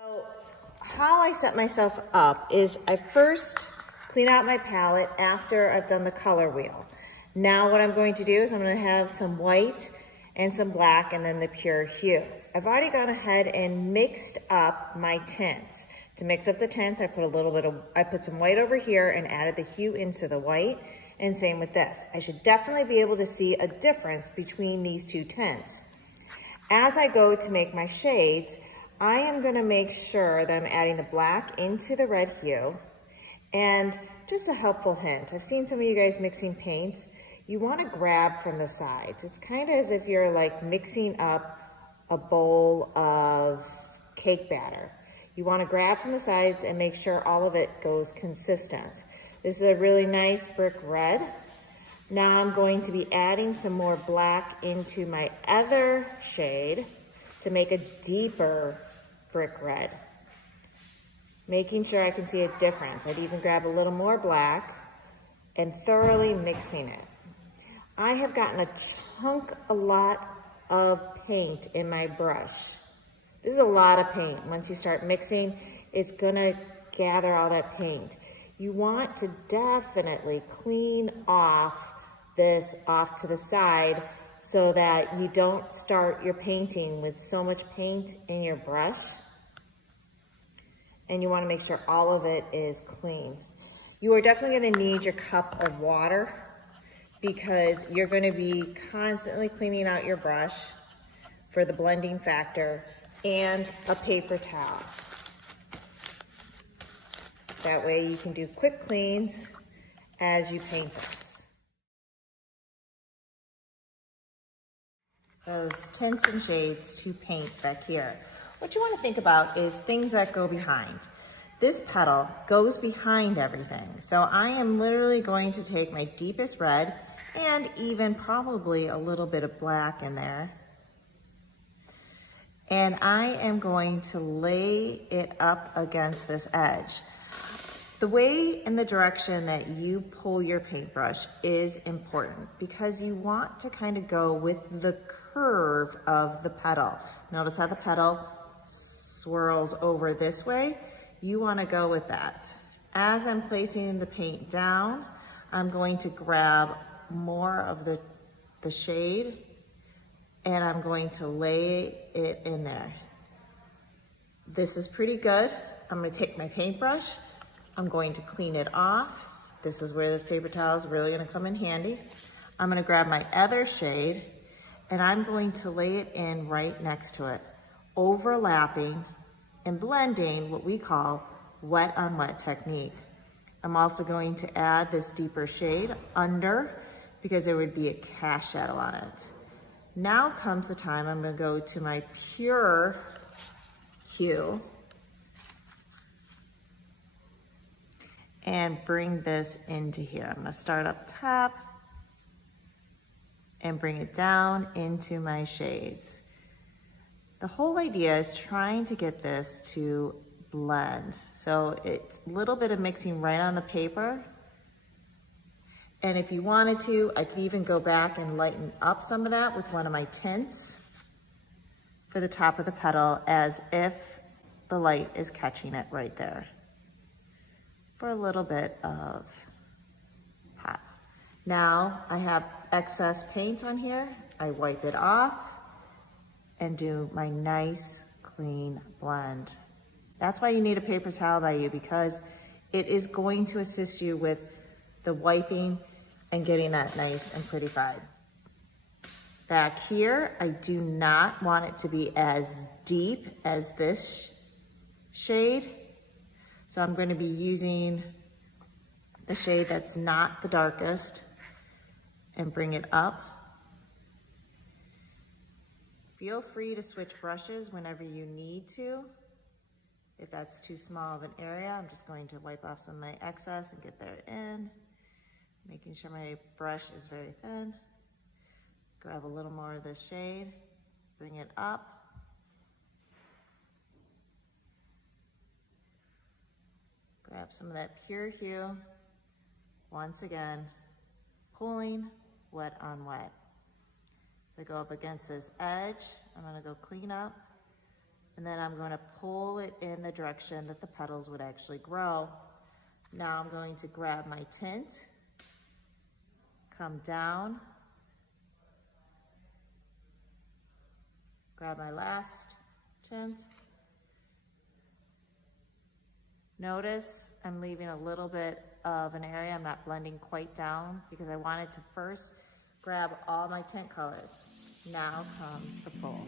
So how I set myself up is I first clean out my palette after I've done the color wheel. Now what I'm going to do is I'm going to have some white and some black and then the pure hue. I've already gone ahead and mixed up my tints. To mix up the tints, I put some white over here and added the hue into the white, and same with this. I should definitely be able to see a difference between these two tints. As I go to make my shades, I am going to make sure that I'm adding the black into the red hue. And just a helpful hint, I've seen some of you guys mixing paints. You want to grab from the sides. It's kind of as if you're like mixing up a bowl of cake batter. You want to grab from the sides and make sure all of it goes consistent. This is a really nice brick red. Now I'm going to be adding some more black into my other shade to make a deeper brick red. Making sure I can see a difference. I'd even grab a little more black and thoroughly mixing it. I have gotten a lot of paint in my brush. This is a lot of paint. Once you start mixing, it's gonna gather all that paint. You want to definitely clean off this off to the side so that you don't start your painting with so much paint in your brush. And you want to make sure all of it is clean. You are definitely going to need your cup of water because you're going to be constantly cleaning out your brush for the blending factor, and a paper towel. That way you can do quick cleans as you paint this. Those tints and shades to paint back here. What you want to think about is things that go behind. This petal goes behind everything. So I am literally going to take my deepest red and even probably a little bit of black in there. And I am going to lay it up against this edge. The way and the direction that you pull your paintbrush is important because you want to kind of go with the curve of the petal. Notice how the petal swirls over this way. You want to go with that. As I'm placing the paint down, I'm going to grab more of the shade and I'm going to lay it in there. This is pretty good. I'm going to take my paintbrush. I'm going to clean it off. This is where this paper towel is really going to come in handy. I'm going to grab my other shade and I'm going to lay it in right next to it, overlapping and blending what we call wet on wet technique. I'm also going to add this deeper shade under because there would be a cast shadow on it. Now comes the time I'm going to go to my pure hue and bring this into here. I'm going to start up top and bring it down into my shades. The whole idea is trying to get this to blend. So it's a little bit of mixing right on the paper. And if you wanted to, I could even go back and lighten up some of that with one of my tints for the top of the petal as if the light is catching it right there for a little bit of pop. Now I have excess paint on here. I wipe it off and do my nice clean blend. That's why you need a paper towel by you, because it is going to assist you with the wiping and getting that nice and pretty vibe. Back here, I do not want it to be as deep as this shade. So I'm going to be using the shade that's not the darkest and bring it up. Feel free to switch brushes whenever you need to. If that's too small of an area, I'm just going to wipe off some of my excess and get that in. Making sure my brush is very thin. Grab a little more of this shade, bring it up. Grab some of that pure hue. Once again, pulling wet on wet. So I go up against this edge. I'm gonna go clean up and then I'm going to pull it in the direction that the petals would actually grow. Now I'm going to grab my tint, come down, grab my last tint. Notice I'm leaving a little bit of an area. I'm not blending quite down because I wanted to first grab all my tint colors. Now comes the pull.